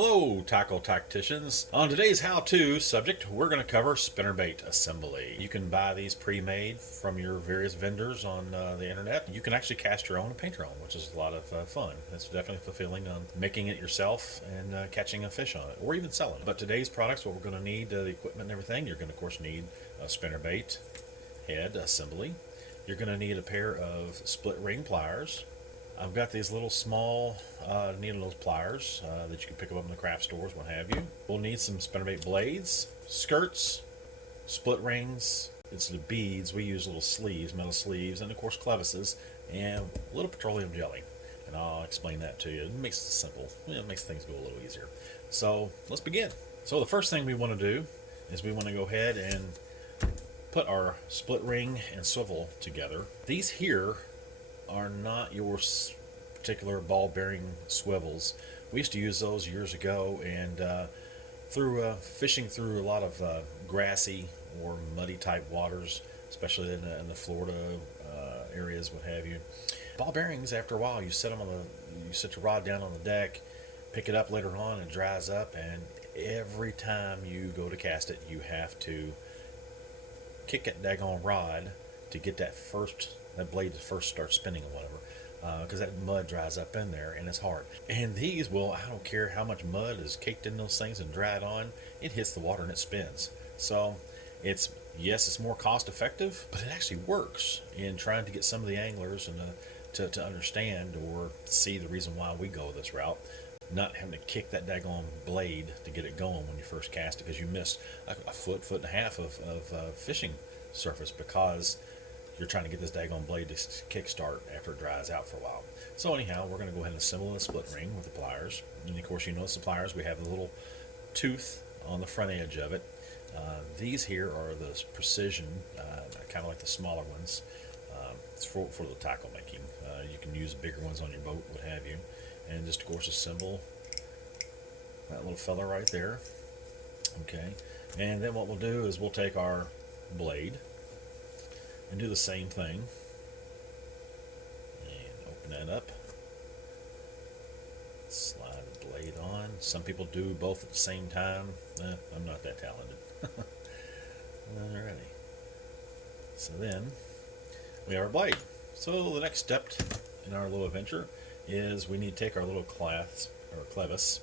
Hello, tackle tacticians. On today's how-to subject, we're going to cover spinnerbait assembly. You can buy these pre-made from your various vendors on the internet. You can actually cast your own and paint your own, which is a lot of fun. It's definitely fulfilling on making it yourself and catching a fish on it, or even selling it. But today's products, what we're going to need, the equipment and everything, you're going to, of course, need a spinnerbait head assembly. You're going to need a pair of split ring pliers. I've got these little small needle-nose pliers that you can pick up in the craft stores, what have you. We'll need some spinnerbait blades, skirts, split rings. It's the beads. We use little sleeves, metal sleeves, and of course clevises, and a little petroleum jelly. And I'll explain that to you. It makes it simple. It makes things go a little easier. So let's begin. So the first thing we want to do is we want to go ahead and put our split ring and swivel together. These here are not your particular ball bearing swivels. We used to use those years ago, and through fishing through a lot of grassy or muddy type waters, especially in the Florida areas, what have you. Ball bearings, after a while, you set your rod down on the deck, pick it up later on, and it dries up, and every time you go to cast it, you have to kick that daggone rod to get that blade to first start spinning or whatever, because that mud dries up in there and it's hard. And these will, I don't care how much mud is caked in those things and dried on, it hits the water and it spins. So yes, it's more cost effective, but it actually works in trying to get some of the anglers and to understand or see the reason why we go this route. Not having to kick that daggone blade to get it going when you first cast it, because you missed a foot and a half of fishing surface because you're trying to get this daggone blade to kickstart after it dries out for a while. So anyhow, we're going to go ahead and assemble the split ring with the pliers. And of course, you notice the pliers, we have the little tooth on the front edge of it. These here are the precision, kind of like the smaller ones. It's for the tackle making. You can use bigger ones on your boat, what have you. And just, of course, assemble that little fella right there. Okay. And then what we'll do is we'll take our blade and do the same thing, and open that up, slide the blade on. Some people do both at the same time. I'm not that talented. Alrighty, so then we have our blade. So the next step in our little adventure is we need to take our little clasp or clevis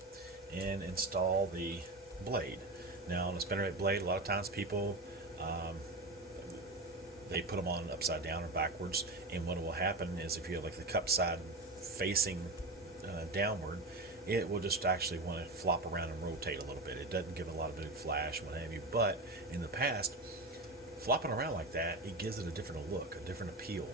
and install the blade. Now on a spinnerbait blade, a lot of times people they put them on upside down or backwards, and what will happen is if you have like the cup side facing downward, it will just actually want to flop around and rotate a little bit. It doesn't give a lot of big flash, what have you, but in the past, flopping around like that, it gives it a different look, a different appeal,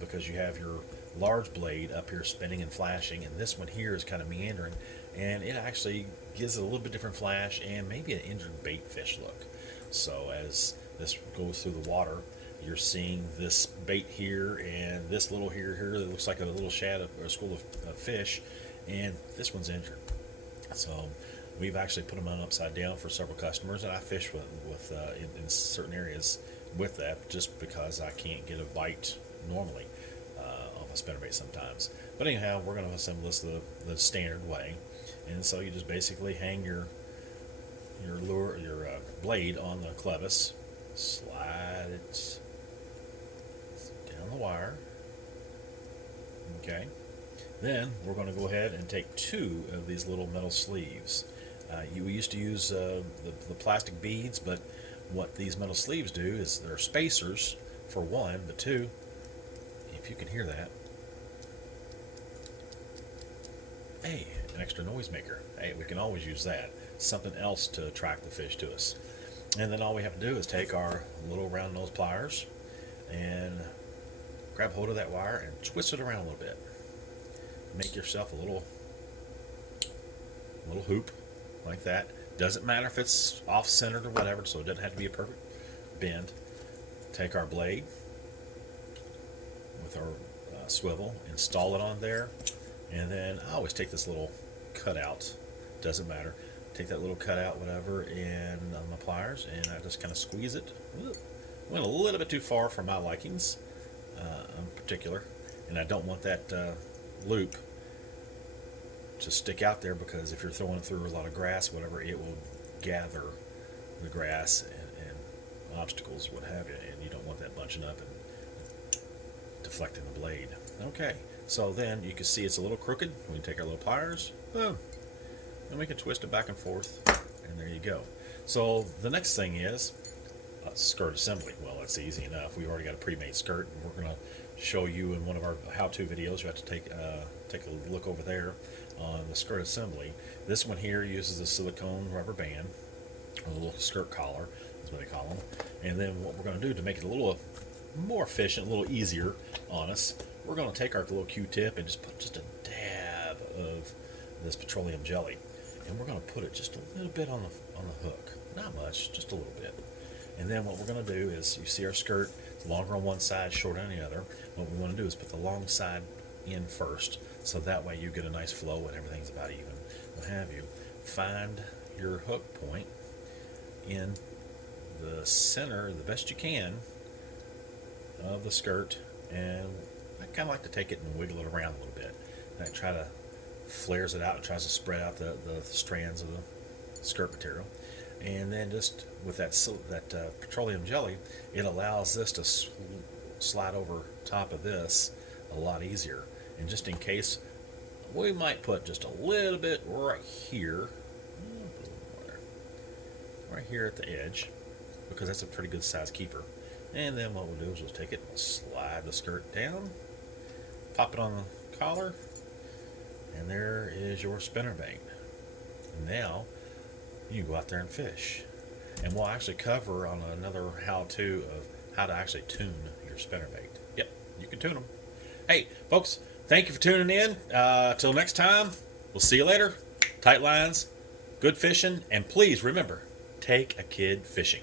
because you have your large blade up here spinning and flashing, and this one here is kind of meandering, and it actually gives it a little bit different flash and maybe an injured bait fish look. So as this goes through the water, you're seeing this bait here and this little here that looks like a little shad or a school of fish, and this one's injured. So we've actually put them on upside down for several customers, and I fish with in certain areas with that, just because I can't get a bite normally off a spinnerbait sometimes. But anyhow, we're going to assemble this the standard way, and so you just basically hang your blade on the clevis, slide it down the wire. Okay, then we're going to go ahead and take two of these little metal sleeves. You used to use the plastic beads, but what these metal sleeves do is they're spacers for one, but two, if you can hear that, hey, an extra noise maker. Hey, we can always use that. Something else to attract the fish to us. And then all we have to do is take our little round nose pliers and grab hold of that wire and twist it around a little bit. Make yourself a little hoop like that. Doesn't matter if it's off-centered or whatever, so it doesn't have to be a perfect bend. Take our blade with our swivel, install it on there, and then I always take this little cutout, doesn't matter, take that little cutout, whatever, and on my pliers, and I just kind of squeeze it. Went a little bit too far for my likings in particular, and I don't want that loop to stick out there, because if you're throwing it through a lot of grass, whatever, it will gather the grass and obstacles, what have you, and you don't want that bunching up and deflecting the blade. Okay, so then you can see it's a little crooked. We can take our little pliers, boom, and we can twist it back and forth, and there you go. So the next thing is skirt assembly. Well, that's easy enough. We've already got a pre-made skirt, and we're going to show you in one of our how-to videos. You have to take a look over there on the skirt assembly. This one here uses a silicone rubber band, a little skirt collar is what they call them. And then what we're going to do to make it a little more efficient, a little easier on us, we're going to take our little Q-tip and just put just a dab of this petroleum jelly, and we're going to put it just a little bit on the hook. Not much, just a little bit. And then what we're going to do is, you see our skirt, it's longer on one side, shorter on the other. What we want to do is put the long side in first, so that way you get a nice flow and everything's about even, what have you. Find your hook point in the center the best you can of the skirt, and I kind of like to take it and wiggle it around a little bit. And I try to flares it out and tries to spread out the strands of the skirt material. And then just with that petroleum jelly, it allows this to slide over top of this a lot easier. And just in case, we might put just a little bit right here, right here at the edge, because that's a pretty good size keeper. And then what we'll do is we'll take it and slide the skirt down, pop it on the collar, and there is your spinnerbait. Now you can go out there and fish. And we'll actually cover on another how-to of how to actually tune your spinnerbait. Yep, you can tune them. Hey, folks, thank you for tuning in. Till next time, we'll see you later. Tight lines, good fishing, and please remember, take a kid fishing.